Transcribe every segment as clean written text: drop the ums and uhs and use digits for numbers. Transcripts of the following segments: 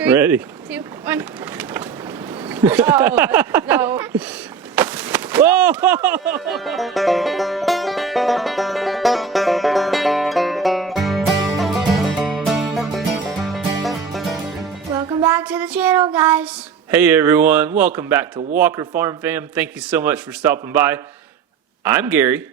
3, Ready. 2, 1. Oh, no. Whoa! Welcome back to the channel, guys. Hey everyone, welcome back to Walker Farm Fam. Thank you so much for stopping by. I'm Gary.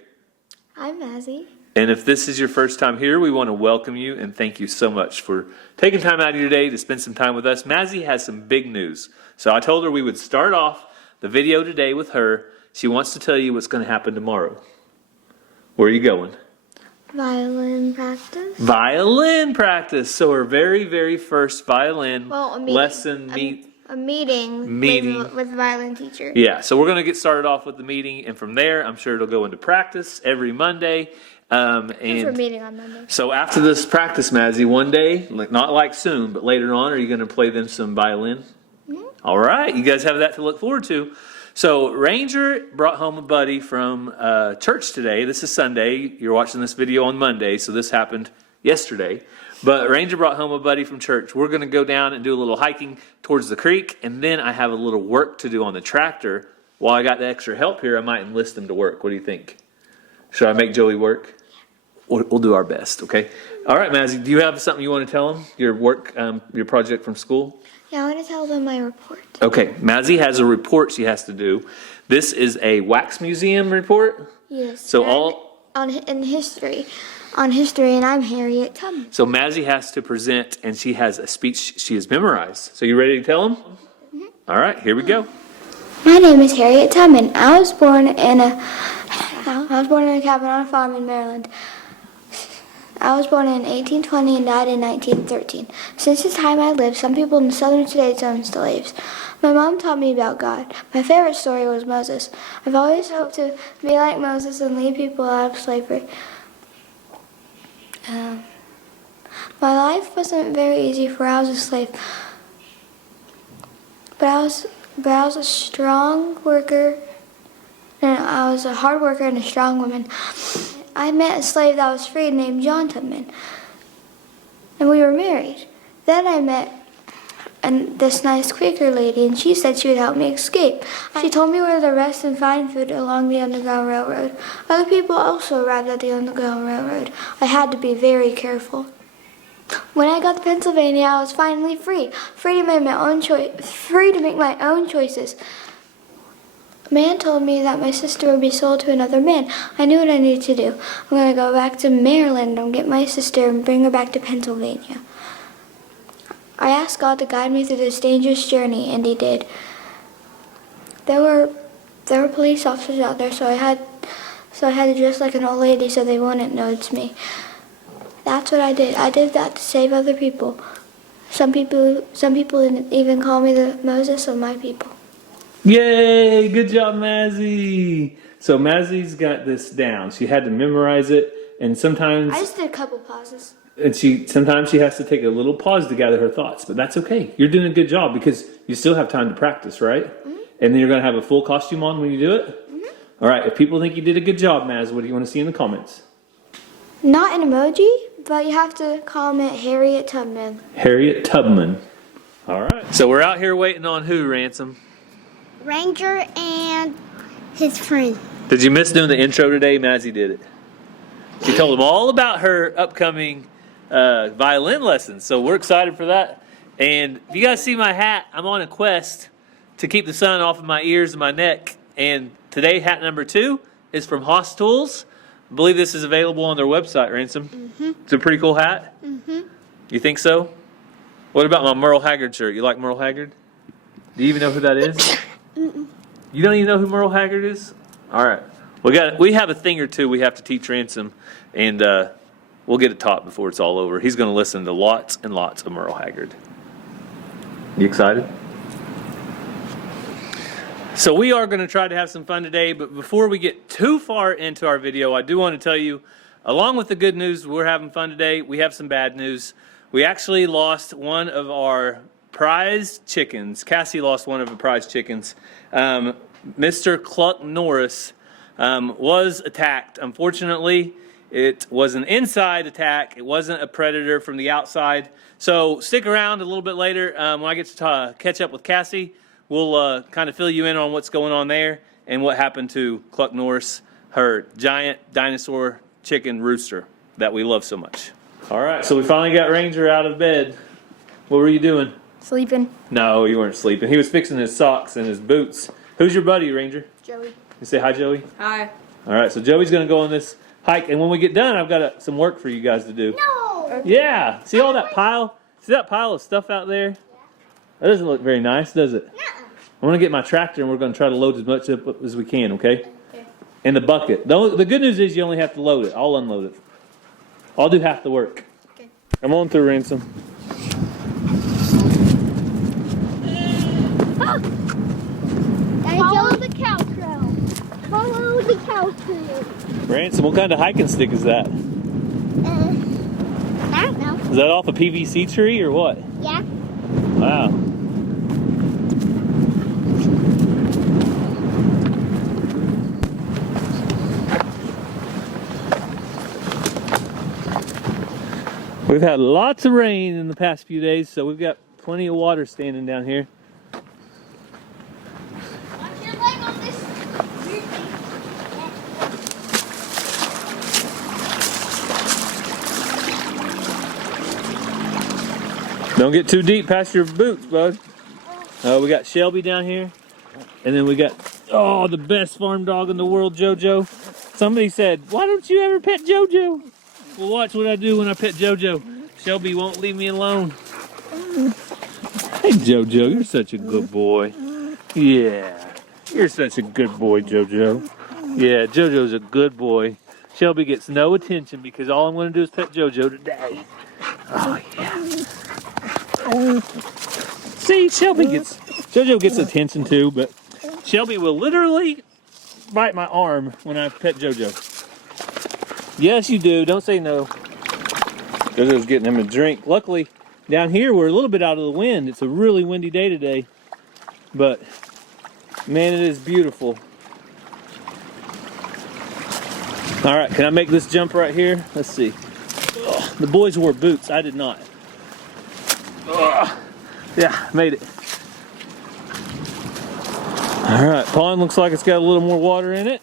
I'm Mazzy. And if this is your first time here, we want to welcome you and thank you so much for taking time out of your day to spend some time with us. Mazzy has some big news. So I told her we would start off the video today with her. She wants to tell you what's going to happen tomorrow. Where are you going? Violin practice. Violin practice. So her very, very first violin lesson a meeting. With the violin teacher. Yeah, so we're going to get started off with the meeting, and from there, I'm sure it'll go into practice every Monday. And for meeting on Monday. So after this practice, Mazzy, one day, not like soon, but later on, are you going to play them some violin? Mm-hmm. All right, you guys have that to look forward to. So Ranger brought home a buddy from church today. This is Sunday. You're watching this video on Monday, so this happened yesterday. But Ranger brought home a buddy from church. We're going to go down and do a little hiking towards the creek, and then I have a little work to do on the tractor. While I got the extra help here, I might enlist him to work. What do you think? Should I make Joey work? We'll do our best, okay? All right, Mazzy, do you have something you want to tell them? Your work, your project from school? Yeah, I want to tell them my report. Okay, Mazzy has a report she has to do. This is a wax museum report. Yes. So on history, and I'm Harriet Tubman. So Mazzy has to present, and she has a speech she has memorized. So you ready to tell them? Mm-hmm. All right, here we go. My name is Harriet Tubman. I was born in a cabin on a farm in Maryland. I was born in 1820 and died in 1913. Since the time I lived, some people in the southern states owned slaves. My mom taught me about God. My favorite story was Moses. I've always hoped to be like Moses and lead people out of slavery. My life wasn't very easy, for I was a slave. But I was a strong worker, and I was a hard worker and a strong woman. I met a slave that was free named John Tubman, and we were married. Then I met this nice Quaker lady, and she said she would help me escape. She told me where to rest and find food along the Underground Railroad. Other people also arrived at the Underground Railroad. I had to be very careful. When I got to Pennsylvania, I was finally free to make my own choices. A man told me that my sister would be sold to another man. I knew what I needed to do. I'm going to go back to Maryland and get my sister and bring her back to Pennsylvania. I asked God to guide me through this dangerous journey, and He did. There were police officers out there, so I had to dress like an old lady so they wouldn't notice me. That's what I did. I did that to save other people. Some people even call me the Moses of my people. Yay! Good job, Mazzy. So Mazzy's got this down. She had to memorize it, and sometimes I just did a couple pauses. And sometimes she has to take a little pause to gather her thoughts, but that's okay. You're doing a good job because you still have time to practice, right? Mm-hmm. And then you're going to have a full costume on when you do it? Mm-hmm. All right, if people think you did a good job, Maz, what do you want to see in the comments? Not an emoji, but you have to comment Harriet Tubman. Harriet Tubman. All right. So we're out here waiting on who, Ransom? Ranger and his friend. Did you miss doing the intro today? Mazzy did it. She told them all about her upcoming violin lessons, so we're excited for that. And if you guys see my hat, I'm on a quest to keep the sun off of my ears and my neck. And today, hat number 2 is from Haas Tools. I believe this is available on their website, Ransom. Mm-hmm. It's a pretty cool hat. Mm-hmm. You think so? What about my Merle Haggard shirt? You like Merle Haggard? Do you even know who that is? Mm-mm. You don't even know who Merle Haggard is? All right. We have a thing or two we have to teach Ransom, and we'll get it taught before it's all over. He's going to listen to lots and lots of Merle Haggard. You excited? So we are going to try to have some fun today, but before we get too far into our video, I do want to tell you, along with the good news we're having fun today, we have some bad news. We actually lost one of our prized chickens. Cassie lost one of the prized chickens. Mr. Cluck Norris was attacked. Unfortunately, It was an inside attack. It wasn't a predator from the outside. So stick around a little bit later. When I get to catch up with Cassie, we'll kind of fill you in on what's going on there and what happened to Cluck Norris, her giant dinosaur chicken Rooster that we love so much. All right, so we finally got Ranger out of bed. What were you doing? Sleeping. No, you weren't sleeping. He was fixing his socks and his boots. Who's your buddy, Ranger? Joey. You say hi, Joey? Hi. All right, so Joey's going to go on this hike, and when we get done, I've got some work for you guys to do. No. Yeah. See all that pile? See that pile of stuff out there? That doesn't look very nice, does it? No. I'm going to get my tractor, and we're going to try to load as much up as we can, okay? In the bucket. The good news is you only have to load it. I'll unload it. I'll do half the work. Okay. Come on through, Ransom. Follow the cow trail. Follow the cow trail. Ransom, what kind of hiking stick is that? I don't know. Is that off a PVC tree or what? Yeah. Wow. We've had lots of rain in the past few days, so we've got plenty of water standing down here. Watch your leg on this. Don't get too deep past your boots, bud. We got Shelby down here, and then we got, the best farm dog in the world, JoJo. Somebody said, why don't you ever pet JoJo? Well, watch what I do when I pet JoJo. Shelby won't leave me alone. Hey, JoJo, you're such a good boy. Yeah, you're such a good boy, JoJo. Yeah, JoJo's a good boy. Shelby gets no attention because all I'm going to do is pet JoJo today. Oh, yeah. See, JoJo gets attention too, but Shelby will literally bite my arm when I pet JoJo. Yes, you do. Don't say no. JoJo's getting him a drink. Luckily, down here we're a little bit out of the wind. It's a really windy day today, but man, it is beautiful. All right, can I make this jump right here? Let's see. Ugh, the boys wore boots. I did not. Ugh. Yeah, made it. All right, pond looks like it's got a little more water in it.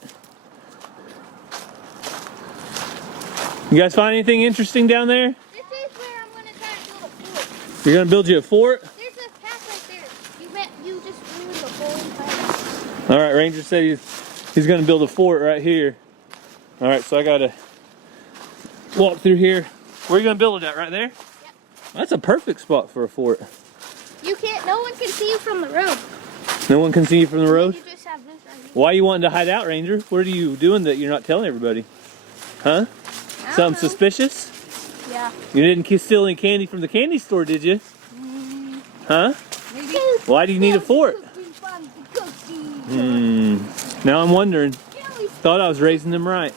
You guys find anything interesting down there? This is where I'm going to try to build a fort. You're gonna build you a fort? There's a path right there. You just ruined the whole entire. All right, Ranger said he's gonna build a fort right here. All right, so I gotta walk through here. Where are you gonna build it at? Right there? Yep. That's a perfect spot for a fort. You can't. No one can see you from the road. No one can see you from the road? You just have this right here. Why are you wanting to hide out, Ranger? What are you doing that you're not telling everybody? Huh? Something suspicious? Yeah. You didn't steal any candy from the candy store, did you? Huh? Maybe. Why do you need a fort? Now I'm wondering. Thought I was raising them right.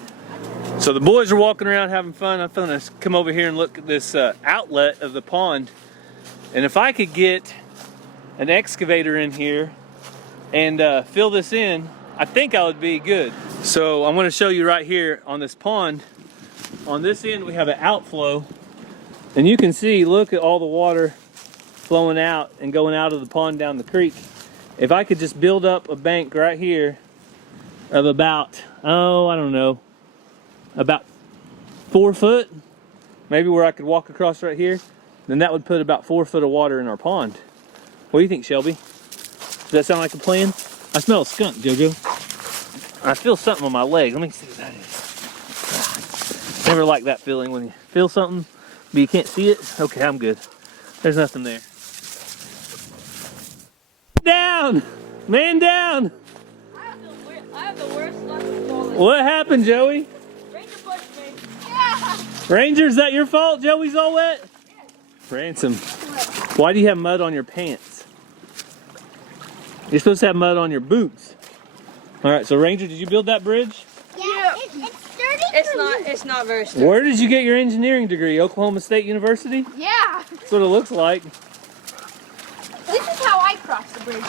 So the boys are walking around having fun. I'm gonna come over here and look at this outlet of the pond. And if I could get an excavator in here and fill this in, I think I would be good. So I'm gonna show you right here on this pond. On this end we have an outflow. And you can see, look at all the water flowing out and going out of the pond down the creek. If I could just build up a bank right here of about, I don't know, about 4 foot, maybe where I could walk across right here, then that would put about 4 foot of water in our pond. What do you think, Shelby? Does that sound like a plan? I smell a skunk, JoJo. I feel something on my leg. Let me see what that is. Never like that feeling when you feel something, but you can't see it. Okay, I'm good. There's nothing there. Down! Man down! I have the worst luck of falling. What happened, Joey? Ranger pushed me. Yeah. Ranger, is that your fault? Joey's all wet? Yes. Ransom, why do you have mud on your pants? You're supposed to have mud on your boots. All right, so Ranger, did you build that bridge? Yeah. It's sturdy. It's not very sturdy. Where did you get your engineering degree? Oklahoma State University? Yeah. That's what it looks like. This is how I cross the bridge.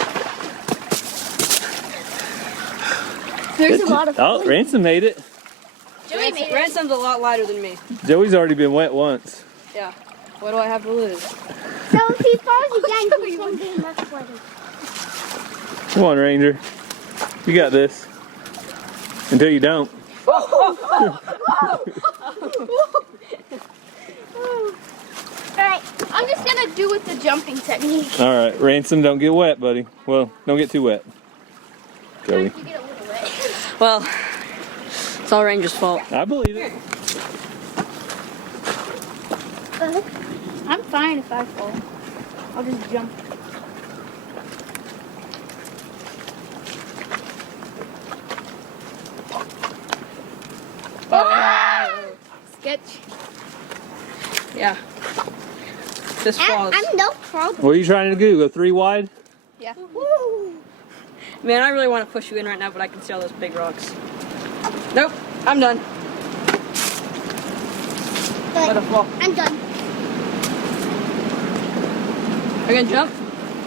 There's a lot of. Oh, Ransom made it. Joey made Ransom's a lot lighter than me. Joey's already been wet once. Yeah. What do I have to lose? So if he falls again, he's going to be much wetter. Come on, Ranger. You got this. Until you don't. Alright, I'm just going to do with the jumping technique. All right, Ransom, don't get wet, buddy. Well, don't get too wet. Joey. You get a little wet. Well, it's all Ranger's fault. I believe it. I'm fine if I fall. I'll just jump. Sketch. Yeah. This falls. I'm no problem. What are you trying to do? Go 3 wide? Yeah. Woo. Man, I really want to push you in right now, but I can see all those big rocks. Nope. I'm done. Let it fall. I'm done. Are you gonna jump?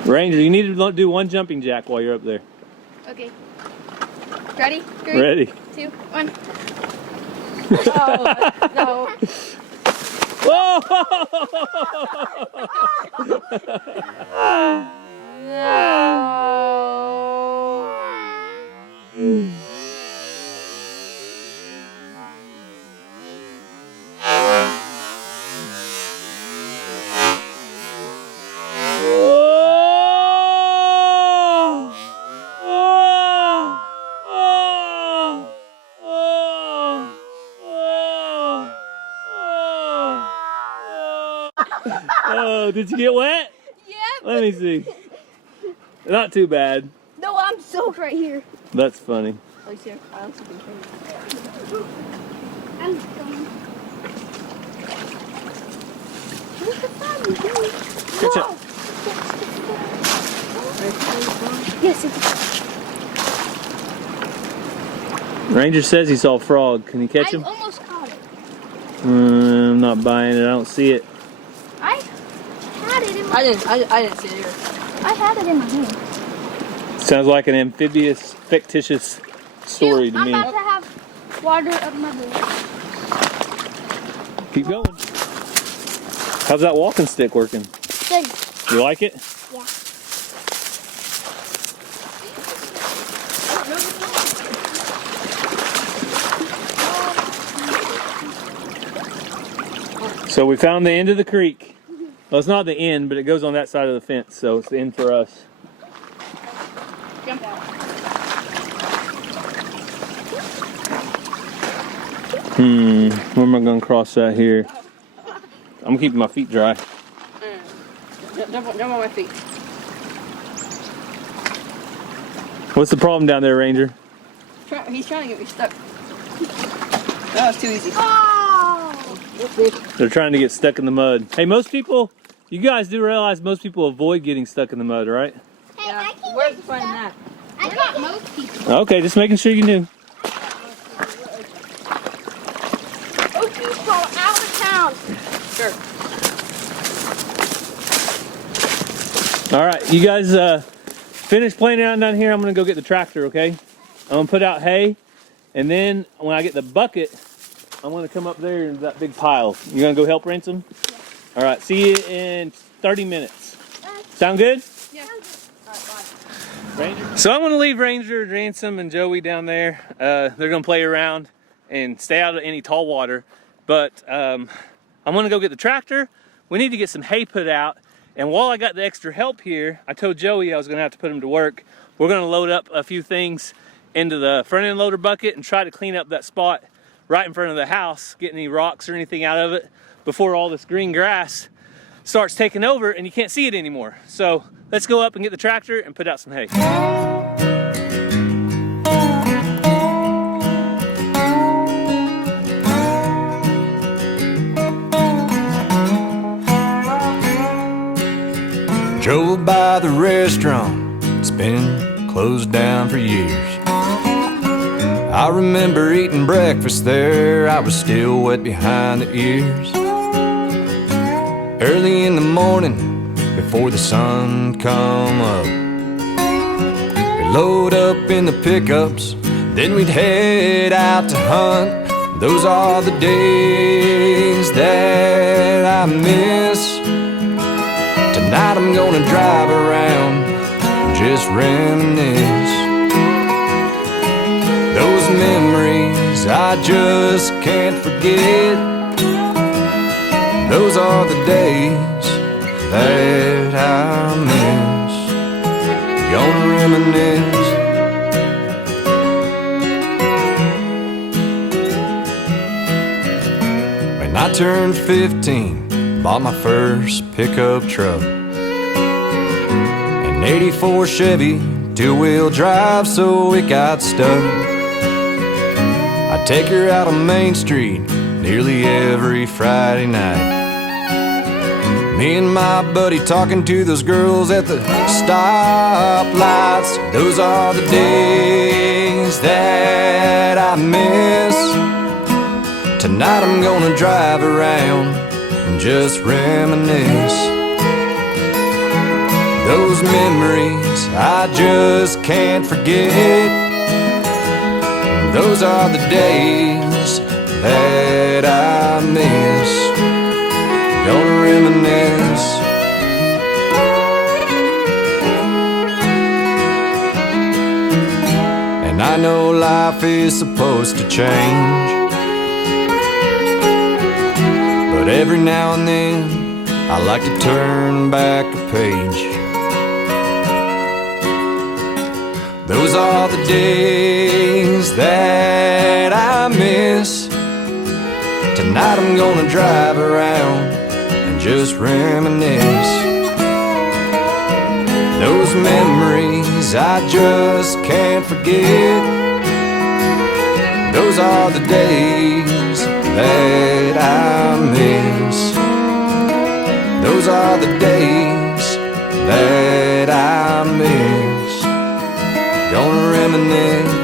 Ranger, you need to do 1 jumping jack while you're up there. Okay. Ready? 3, Ready. 2, 1. Oh, no. Whoa! Oh, did you get wet? Yeah. Let me see. Not too bad. No, I'm soaked right here. That's funny. At least here. I don't see the I'm done. Good job. Yes, it's Ranger says he saw a frog. Can you catch I him? almost caught it. I'm not buying it. I don't see it. I had it in my I didn't see it either. I had it in my hand. Sounds like an amphibious, fictitious story to I'm me. about to have water up my butt. Keep going. How's that walking stick working? Good. You like it? Yeah. So we found the end of the creek. Well, it's not the end, but it goes on that side of the fence, so it's the end for us. Jump out. Where am I going to cross that here? I'm keeping my feet dry. Jump on my feet. What's the problem down there, Ranger? He's trying to get me stuck. That was too easy. Oh! They're trying to get stuck in the mud. Hey, most people, you guys do realize most people avoid getting stuck in the mud, right? Hey, Yeah. I can Where's get the fun in stuck. that? We're not most people. Okay, just making sure you knew. Most people are out of town. Sure. All right, you guys finish playing around down here. I'm going to go get the tractor, okay? I'm going to put out hay, and then when I get the bucket, I'm going to come up there in that big pile. You going to go help Ransom? Yeah. All right, see you in 30 minutes. Sound good? Yeah. Ranger. So I'm going to leave Ranger, Ransom, and Joey down there. They're going to play around and stay out of any tall water. But I'm going to go get the tractor. We need to get some hay put out. And while I got the extra help here, I told Joey I was going to have to put him to work. We're going to load up a few things into the front end loader bucket and try to clean up that spot right in front of the house, get any rocks or anything out of it before all this green grass starts taking over and you can't see it anymore. So let's go up and get the tractor and put out some hay. Drove by the restaurant, it's been closed down for years. I remember eating breakfast there, I was still wet behind the ears. Early in the morning, before the sun come up, we'd load up in the pickups, then we'd head out to hunt. Those are the days that I miss. Tonight I'm gonna drive around and just reminisce. Those memories I just can't forget. Those are the days that I miss. Gonna reminisce. When I turned 15, bought my first pickup truck, an 84 Chevy, two-wheel drive, so it got stuck. I take her out on Main Street nearly every Friday night. Me and my buddy talking to those girls at the stoplights. Those are the days that I miss. Tonight I'm gonna drive around and just reminisce. Those memories I just can't forget. Those are the days that I miss. Gonna reminisce. And I know life is supposed to change, but every now and then I like to turn back a page. Those are the days that I miss. Tonight I'm gonna drive around and just reminisce. Those memories I just can't forget. Those are the days that I miss. Those are the days that I miss. Gonna reminisce.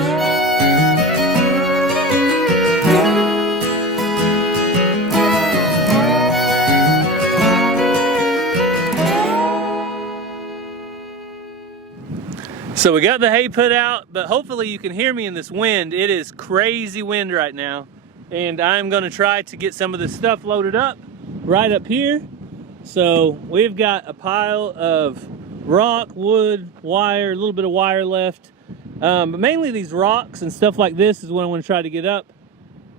So we got the hay put out, but hopefully you can hear me in this wind. It is crazy wind right now. And I'm gonna try to get some of this stuff loaded up right up here. So we've got a pile of rock, wood, wire, a little bit of wire left. But mainly these rocks and stuff like this is what I want to try to get up.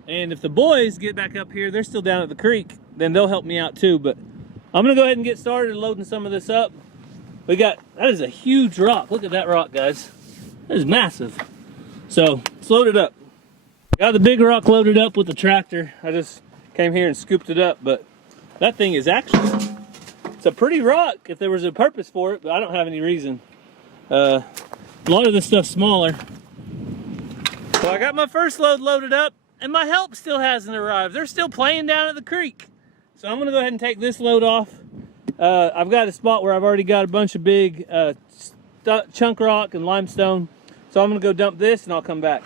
And if the boys get back up here, they're still down at the creek, then they'll help me out too. But I'm gonna go ahead and get started loading some of this up. That is a huge rock. Look at that rock, guys. That is massive. So let's load it up. Got the big rock loaded up with the tractor. I just came here and scooped it up, but that thing is actually, it's a pretty rock if there was a purpose for it, but I don't have any reason. A lot of this stuff's smaller. So I got my first load loaded up, and my help still hasn't arrived. They're still playing down at the creek. So I'm gonna go ahead and take this load off. I've got a spot where I've already got a bunch of big chunk rock and limestone. So I'm gonna go dump this and I'll come back.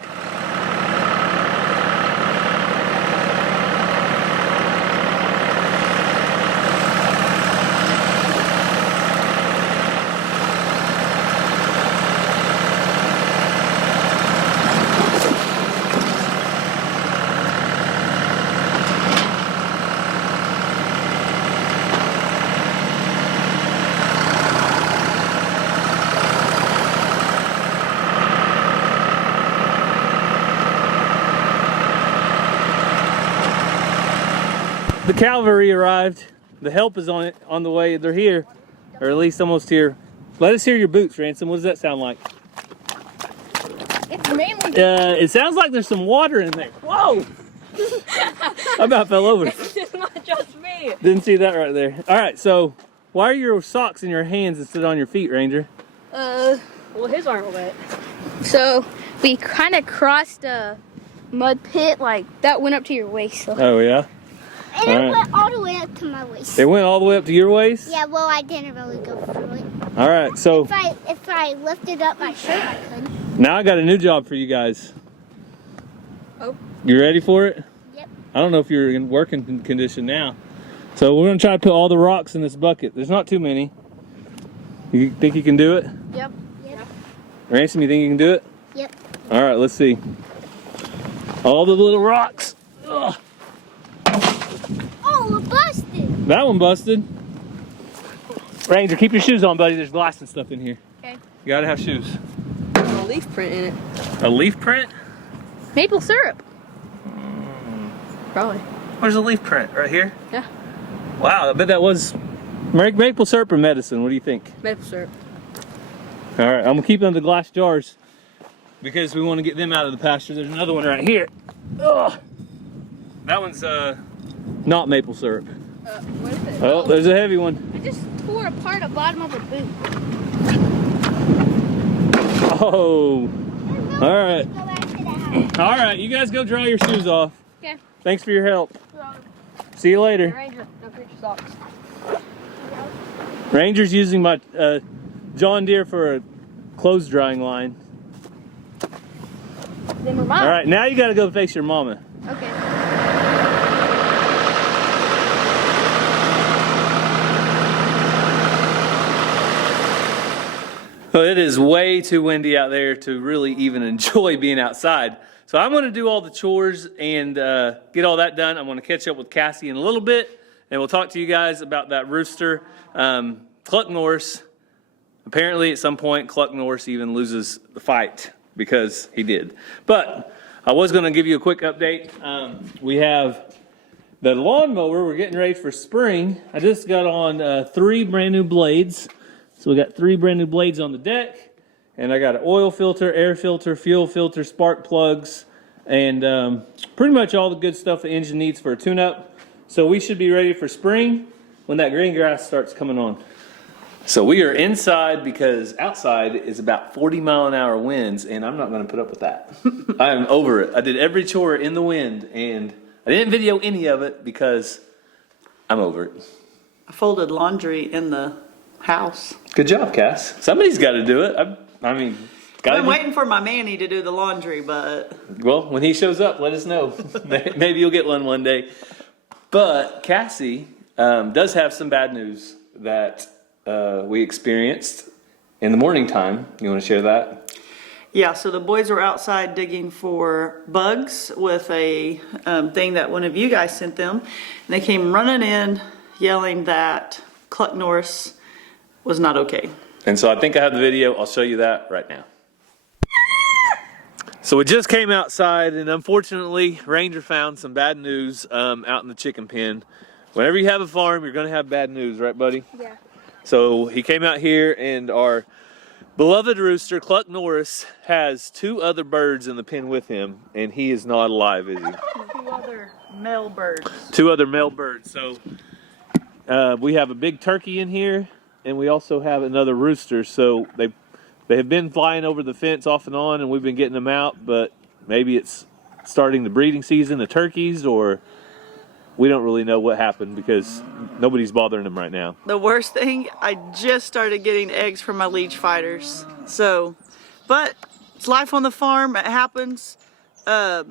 The cavalry arrived. The help is on the way. They're here, or at least almost here. Let us hear your boots, Ransom. What does that sound like? It's mainly. It sounds like there's some water in there. Whoa! I about fell over. It's not just me. Didn't see that right there. All right, so why are your socks in your hands instead on your feet, Ranger? Well, his aren't wet. So we kind of crossed a mud pit, like that went up to your waist. So. Oh yeah. And it went all the way up to my waist. It went all the way up to your waist? Yeah, well, I didn't really go through it. All right, so If I lifted up my shirt, I could. now I got a new job for you guys. Oh. You ready for it? Yep. I don't know if you're in working condition now. So we're gonna try to put all the rocks in this bucket. There's not too many. You think you can do it? Yep. Yep. Ransom, you think you can do it? Yep. All right, let's see. All the little rocks Ugh. Oh, it busted. That one busted. Ranger, keep your shoes on, buddy. There's glass and stuff in here. Okay. You gotta have shoes. A leaf print in it. A leaf print? Maple syrup. Probably. Where's the leaf print? Right here? Yeah. Wow, I bet that was maple syrup or medicine. What do you think? Maple syrup. All right, I'm gonna keep them in the glass jars because we want to get them out of the pasture. There's another one right here. Ugh. That one's not maple syrup. What is it? Oh, there's a heavy one. I just tore apart the bottom of a boot. Oh. All right. Go back to the house. All right, you guys go dry your shoes off. Okay. Thanks for your help. See you later. Ranger, don't forget your socks. Ranger's using my John Deere for a clothes drying line. Then we're mine. All right, now you got to go face your mama. Okay. Well, it is way too windy out there to really even enjoy being outside. So I'm going to do all the chores and get all that done. I'm going to catch up with Cassie in a little bit, and we'll talk to you guys about that rooster. Cluck Norris, apparently at some point, Cluck Norris even loses the fight because he did. But I was going to give you a quick update. We have the lawnmower. We're getting ready for spring. I just got on 3 brand new blades. So we got 3 brand new blades on the deck, and I got an oil filter, air filter, fuel filter, spark plugs, and pretty much all the good stuff the engine needs for a tune-up. So we should be ready for spring when that green grass starts coming on. So we are inside because outside is about 40-mile-an-hour winds, and I'm not going to put up with that. I'm over it. I did every chore in the wind, and I didn't video any of it because I'm over it. I folded laundry in the house. Good job, Cass. Somebody's got to do it. I mean, I'm waiting for my Manny to do the laundry, but well, when he shows up, let us know. Maybe you'll get one day. But Cassie does have some bad news that we experienced in the morning time. You want to share that? yeah, so the boys were outside digging for bugs with a thing that one of you guys sent them. And they came running in yelling that Cluck Norris was not okay. And so I think I have the video. I'll show you that right now. So we just came outside, and unfortunately, Ranger found some bad news out in the chicken pen. Whenever you have a farm, you're going to have bad news, right, buddy? Yeah. So he came out here, and our beloved rooster, Cluck Norris, has 2 other birds in the pen with him, and he is not alive, is he? 2 other male birds. 2 other male birds. So we have a big turkey in here, and we also have another rooster. So they have been flying over the fence off and on, and we've been getting them out, but maybe it's starting the breeding season of turkeys, or we don't really know what happened because nobody's bothering them right now. The worst thing, I just started getting eggs from my leech fighters. So, but it's life on the farm. It happens. The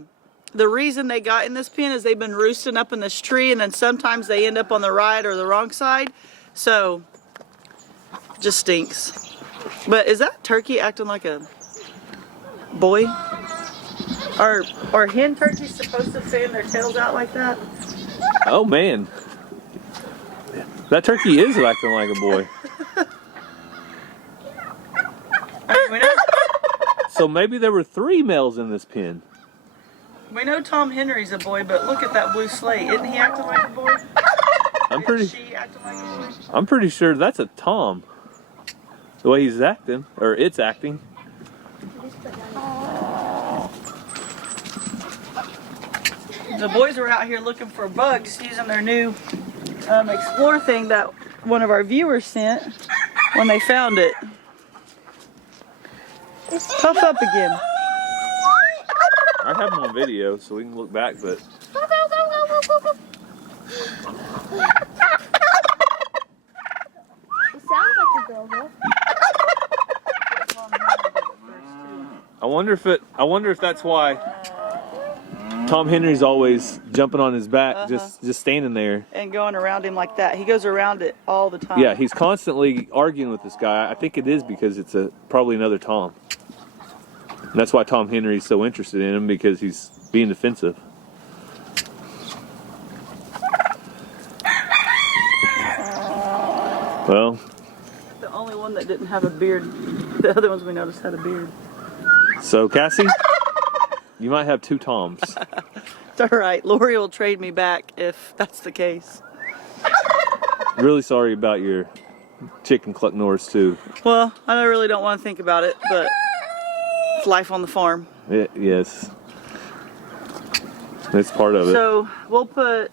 reason they got in this pen is they've been roosting up in this tree, and then sometimes they end up on the right or the wrong side. So, just stinks. But is that turkey acting like a boy? Are hen turkeys supposed to fan their tails out like that? Oh, man. That turkey is acting like a boy. So maybe there were 3 males in this pen. We know Tom Henry's a boy, but look at that blue slate. Isn't he acting like a boy? Isn't she acting like a boy? I'm pretty sure that's a Tom. The way he's acting, or it's acting. The boys were out here looking for bugs using their new Explore thing that one of our viewers sent when they found it. Puff up again. I have them on video, so we can look back, but... It sounds like a girl, though. I wonder if that's why Tom Henry's always jumping on his back, just standing there. And going around him like that. He goes around it all the time. Yeah, he's constantly arguing with this guy. I think it is because it's probably another Tom. And that's why Tom Henry's so interested in him, because he's being defensive. Well, The only one that didn't have a beard. The other ones we noticed had a beard. so Cassie, you might have 2 Toms. It's all right. Lori will trade me back if that's the case. Really sorry about your chicken cluck Norris too. Well, I really don't want to think about it, but it's life on the farm. Yes. That's part of it. So we'll put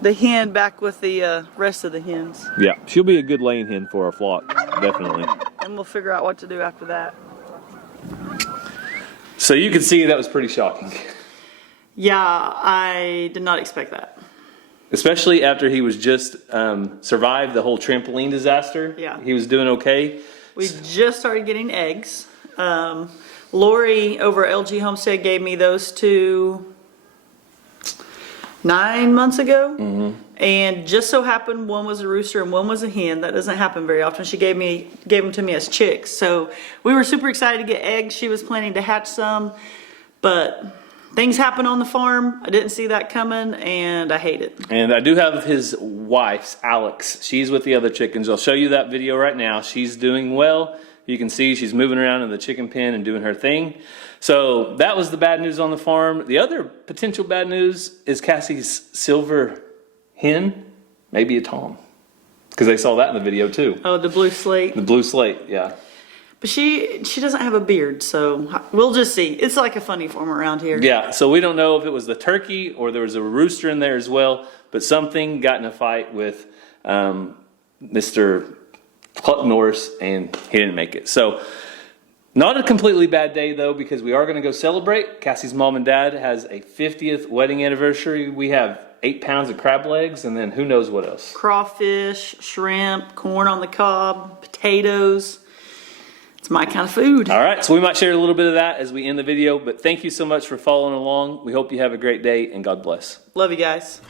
the hen back with the rest of the hens. Yeah, she'll be a good laying hen for our flock, definitely. And we'll figure out what to do after that. So you can see that was pretty shocking. Yeah, I did not expect that. Especially after he was just survived the whole trampoline disaster. Yeah. He was doing okay. We just started getting eggs. Lori over at LG Homestead gave me those 2 9 months ago. And just so happened one was a rooster and one was a hen. That doesn't happen very often. She gave them to me as chicks. So we were super excited to get eggs. She was planning to hatch some, but things happen on the farm. I didn't see that coming, and I hate it. And I do have his wife, Alex. She's with the other chickens. I'll show you that video right now. She's doing well. You can see she's moving around in the chicken pen and doing her thing. So that was the bad news on the farm. The other potential bad news is Cassie's silver hen, maybe a Tom. Because they saw that in the video too. Oh, the blue slate. The blue slate, yeah. But she doesn't have a beard, so we'll just see. It's like a funny farm around here. Yeah, so we don't know if it was the turkey or there was a rooster in there as well, but something got in a fight with Mr. Cluck Norris, and he didn't make it. So, not a completely bad day, though, because we are going to go celebrate. Cassie's mom and dad has a 50th wedding anniversary. We have 8 pounds of crab legs, and then who knows what else. Crawfish, shrimp, corn on the cob, potatoes. It's my kind of food. All right, so we might share a little bit of that as we end the video, but thank you so much for following along. We hope you have a great day, and God bless. Love you guys.